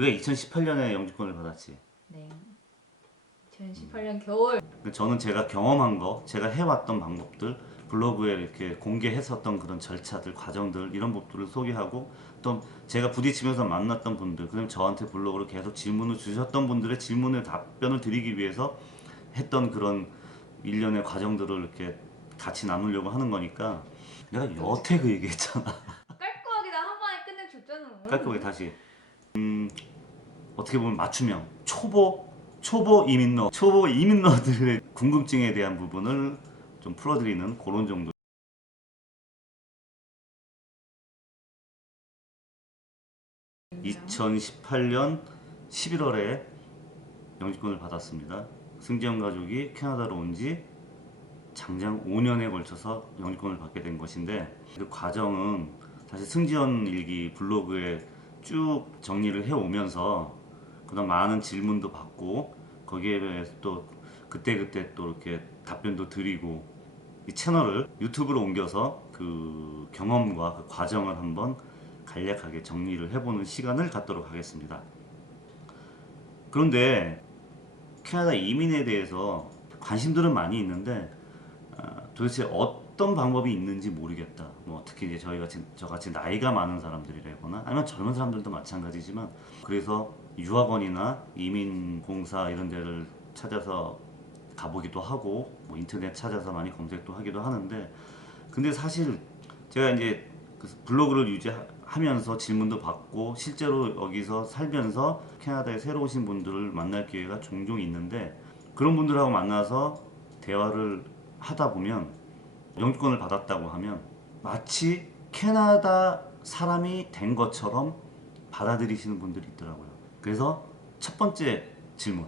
우리가 2018년에 영주권을 받았지. 네. 2018년 겨울. 저는 제가 경험한 거, 제가 해왔던 방법들, 블로그에 이렇게 공개했었던 그런 절차들, 과정들 이런 것들을 소개하고 또 제가 부딪히면서 만났던 분들, 그다음에 저한테 블로그로 계속 질문을 주셨던 분들의 질문에 답변을 드리기 위해서 했던 그런 일련의 과정들을 이렇게 같이 나누려고 하는 거니까 내가 여태 그 얘기했잖아. 깔끔하게 나 한 번에 끝내줬잖아. 깔끔하게 다시 어떻게 보면 맞춤형 초보 이민러들의 궁금증에 대한 부분을 좀 풀어드리는 그런 정도. 2018년 11월에 영주권을 받았습니다. 승지형 가족이 캐나다로 온 지 장장 5년에 걸쳐서 영주권을 받게 된 것인데 그 과정은 사실 승지원 일기 블로그에 쭉 정리를 해오면서 그다음 많은 질문도 받고 거기에 대해서 또 그때그때 또 이렇게 답변도 드리고 이 채널을 유튜브로 옮겨서 그 경험과 그 과정을 한번 간략하게 정리를 해보는 시간을 갖도록 하겠습니다. 그런데 캐나다 이민에 대해서 관심들은 많이 있는데 도대체 어떤 방법이 있는지 모르겠다. 뭐 특히 이제 저같이 나이가 많은 사람들이라거나 아니면 젊은 사람들도 마찬가지지만 그래서 유학원이나 이민공사 이런 데를 찾아서 가보기도 하고 뭐 인터넷 찾아서 많이 검색도 하기도 하는데 근데 사실 제가 이제 그 블로그를 유지하면서 질문도 받고 실제로 여기서 살면서 캐나다에 새로 오신 분들을 만날 기회가 종종 있는데 그런 분들하고 만나서 대화를 하다 보면 영주권을 받았다고 하면 마치 캐나다 사람이 된 것처럼 받아들이시는 분들이 있더라고요. 그래서 첫 번째 질문,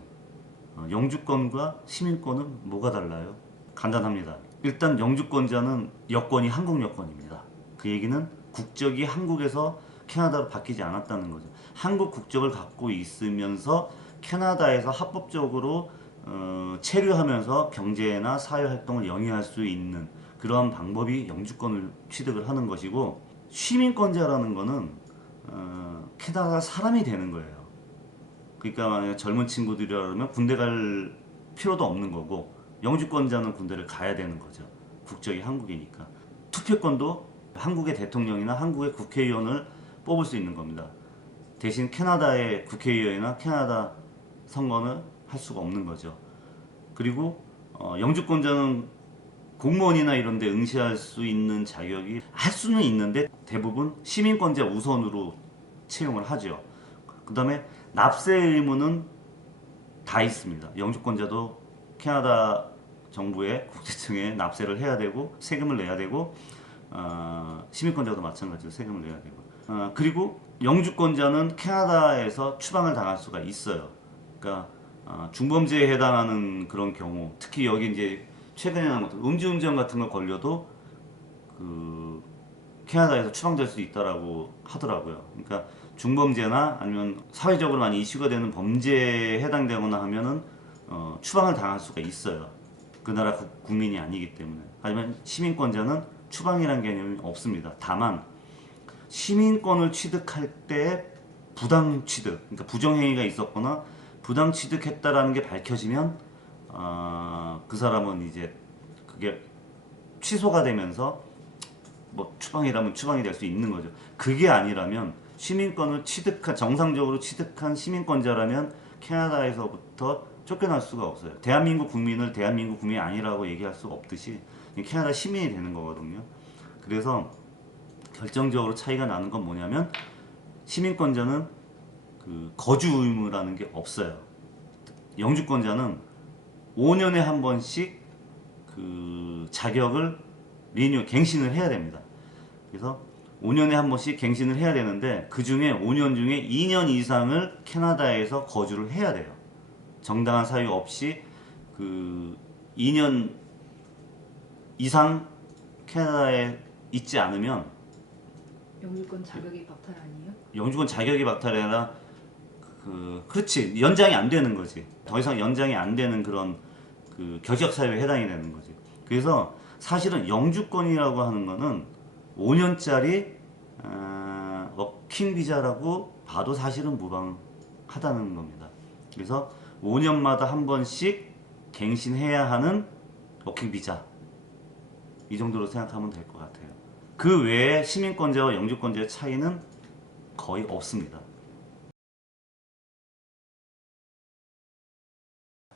영주권과 시민권은 뭐가 달라요? 간단합니다. 일단 영주권자는 여권이 한국 여권입니다. 그 얘기는 국적이 한국에서 캐나다로 바뀌지 않았다는 거죠. 한국 국적을 갖고 있으면서 캐나다에서 합법적으로 체류하면서 경제나 사회 활동을 영위할 수 있는 그러한 방법이 영주권을 취득을 하는 것이고 시민권자라는 거는 캐나다 사람이 되는 거예요. 그러니까 만약에 젊은 친구들이라 그러면 군대 갈 필요도 없는 거고 영주권자는 군대를 가야 되는 거죠. 국적이 한국이니까. 투표권도 한국의 대통령이나 한국의 국회의원을 뽑을 수 있는 겁니다. 대신 캐나다의 국회의원이나 캐나다 선거는 할 수가 없는 거죠. 그리고 영주권자는 공무원이나 이런 데 응시할 수 있는 자격이 할 수는 있는데 대부분 시민권자 우선으로 채용을 하죠. 그 다음에 납세 의무는 다 있습니다. 영주권자도 캐나다 정부의 국세청에 납세를 해야 되고 세금을 내야 되고 시민권자도 마찬가지로 세금을 내야 되고 그리고 영주권자는 캐나다에서 추방을 당할 수가 있어요. 그러니까 중범죄에 해당하는 그런 경우 특히 여기 이제 최근에 나온 것들 음주운전 같은 거 걸려도 그 캐나다에서 추방될 수 있다라고 하더라고요. 그러니까 중범죄나 아니면 사회적으로 많이 이슈가 되는 범죄에 해당되거나 하면은 추방을 당할 수가 있어요. 그 나라 국민이 아니기 때문에. 하지만 시민권자는 추방이라는 개념이 없습니다. 다만 시민권을 취득할 때 부당 취득, 그러니까 부정행위가 있었거나 부당 취득했다라는 게 밝혀지면 그 사람은 이제 그게 취소가 되면서 뭐 추방이라면 추방이 될 수 있는 거죠. 그게 아니라면 시민권을 정상적으로 취득한 시민권자라면 캐나다에서부터 쫓겨날 수가 없어요. 대한민국 국민을 대한민국 국민이 아니라고 얘기할 수가 없듯이 캐나다 시민이 되는 거거든요. 그래서 결정적으로 차이가 나는 건 뭐냐면 시민권자는 그 거주 의무라는 게 없어요. 영주권자는 5년에 한 번씩 그 자격을 갱신을 해야 됩니다. 그래서 5년에 한 번씩 갱신을 해야 되는데 그 중에 5년 중에 2년 이상을 캐나다에서 거주를 해야 돼요. 정당한 사유 없이 그 2년 이상 캐나다에 있지 않으면 영주권 자격이 박탈 아니에요? 영주권 자격이 박탈이 아니라 그렇지 연장이 안 되는 거지. 더 이상 연장이 안 되는 그런 그 겨적 사유에 해당이 되는 거지. 그래서 사실은 영주권이라고 하는 거는 5년짜리 워킹 비자라고 봐도 사실은 가능하다는 겁니다. 그래서 5년마다 한 번씩 갱신해야 하는 워킹 비자, 이 정도로 생각하면 될 것 같아요. 그 외에 시민권자와 영주권자의 차이는 거의 없습니다.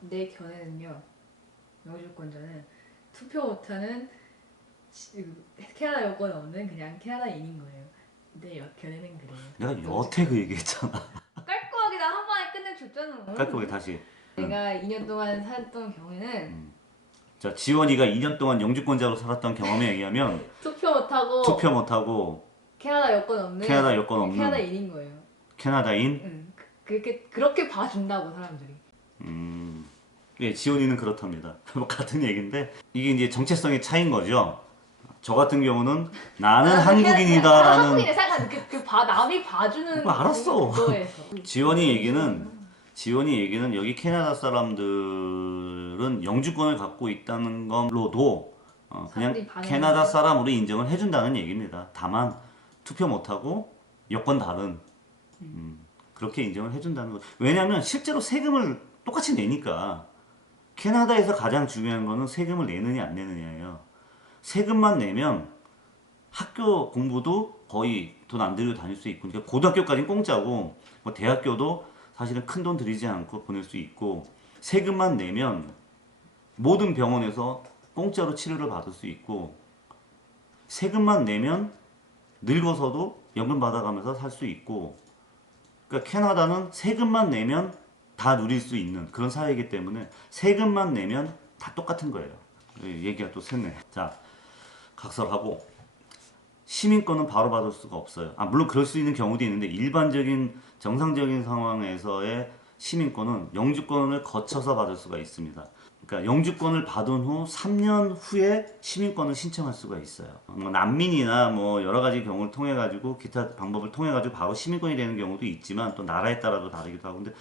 내 견해는요. 영주권자는 투표 못하는 캐나다 여권 없는 그냥 캐나다인인 거예요. 내 견해는 그래요. 내가 여태 그 얘기했잖아. 깔끔하게 나 한 번에 끝내줬잖아. 깔끔하게 다시. 내가 2년 동안 살았던 경우에는 자, 지원이가 2년 동안 영주권자로 살았던 경험에 의하면 투표 못하고 캐나다 여권 없는 캐나다 여권 없는 캐나다인인 거예요. 캐나다인. 응. 그렇게 봐준다고 사람들이. 예, 지원이는 그렇답니다. 뭐 같은 얘기인데 이게 이제 정체성의 차이인 거죠. 저 같은 경우는 나는 한국인이다라는. 한국인의 생각 남이 봐주는 뭐 알았어. 그거에서. 지원이 얘기는 여기 캐나다 사람들은 영주권을 갖고 있다는 걸로도 그냥 사람들이 반응을 캐나다 사람으로 인정을 해준다는 얘기입니다. 다만 투표 못하고 여권 다른 그렇게 인정을 해준다는 거. 왜냐하면 실제로 세금을 똑같이 내니까. 캐나다에서 가장 중요한 거는 세금을 내느냐 안 내느냐예요. 세금만 내면 학교 공부도 거의 돈 안 들이고 다닐 수 있고, 그러니까 고등학교까지는 공짜고 뭐 대학교도 사실은 큰 돈 들이지 않고 보낼 수 있고, 세금만 내면 모든 병원에서 공짜로 치료를 받을 수 있고, 세금만 내면 늙어서도 연금 받아가면서 살 수 있고, 그러니까 캐나다는 세금만 내면 다 누릴 수 있는 그런 사회이기 때문에 세금만 내면 다 똑같은 거예요. 얘기가 또 샜네. 자, 각설하고 시민권은 바로 받을 수가 없어요. 물론 그럴 수 있는 경우도 있는데 일반적인 정상적인 상황에서의 시민권은 영주권을 거쳐서 받을 수가 있습니다. 그러니까 영주권을 받은 후 3년 후에 시민권을 신청할 수가 있어요. 뭐 난민이나 뭐 여러 가지 경우를 통해 가지고 기타 방법을 통해 가지고 바로 시민권이 되는 경우도 있지만 또 나라에 따라도 다르기도 하고, 근데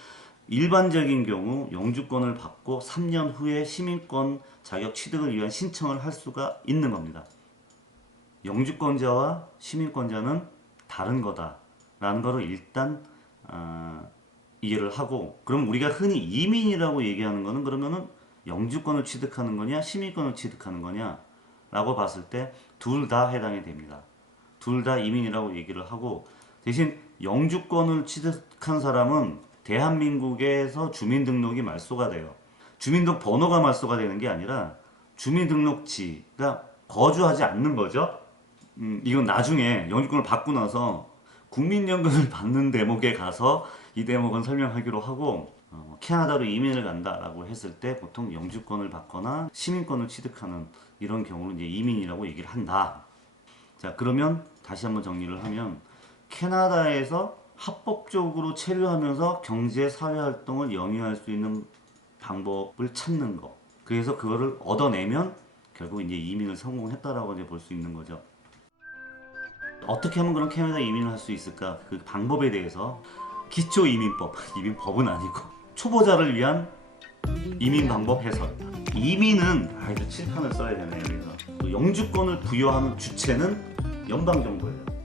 일반적인 경우 영주권을 받고 3년 후에 시민권 자격 취득을 위한 신청을 할 수가 있는 겁니다. 영주권자와 시민권자는 다른 거다라는 거를 일단 이해를 하고, 그럼 우리가 흔히 이민이라고 얘기하는 거는 그러면은 영주권을 취득하는 거냐 시민권을 취득하는 거냐 라고 봤을 때 둘 다 해당이 됩니다. 둘 다 이민이라고 얘기를 하고, 대신 영주권을 취득한 사람은 대한민국에서 주민등록이 말소가 돼요. 주민등록 번호가 말소가 되는 게 아니라 주민등록지가 거주하지 않는 거죠. 이건 나중에 영주권을 받고 나서 국민연금을 받는 대목에 가서 이 대목은 설명하기로 하고, 캐나다로 이민을 간다라고 했을 때 보통 영주권을 받거나 시민권을 취득하는 이런 경우는 이제 이민이라고 얘기를 한다. 자, 그러면 다시 한번 정리를 하면 캐나다에서 합법적으로 체류하면서 경제 사회 활동을 영위할 수 있는 방법을 찾는 거. 그래서 그거를 얻어내면 결국 이제 이민을 성공했다라고 이제 볼 수 있는 거죠. 어떻게 하면 그럼 캐나다 이민을 할 수 있을까? 그 방법에 대해서 기초 이민법, 이민법은 아니고 초보자를 위한 이민 방법 해설. 이민은 이거 칠판을 써야 되네요. 그래서 영주권을 부여하는 주체는 연방정부예요.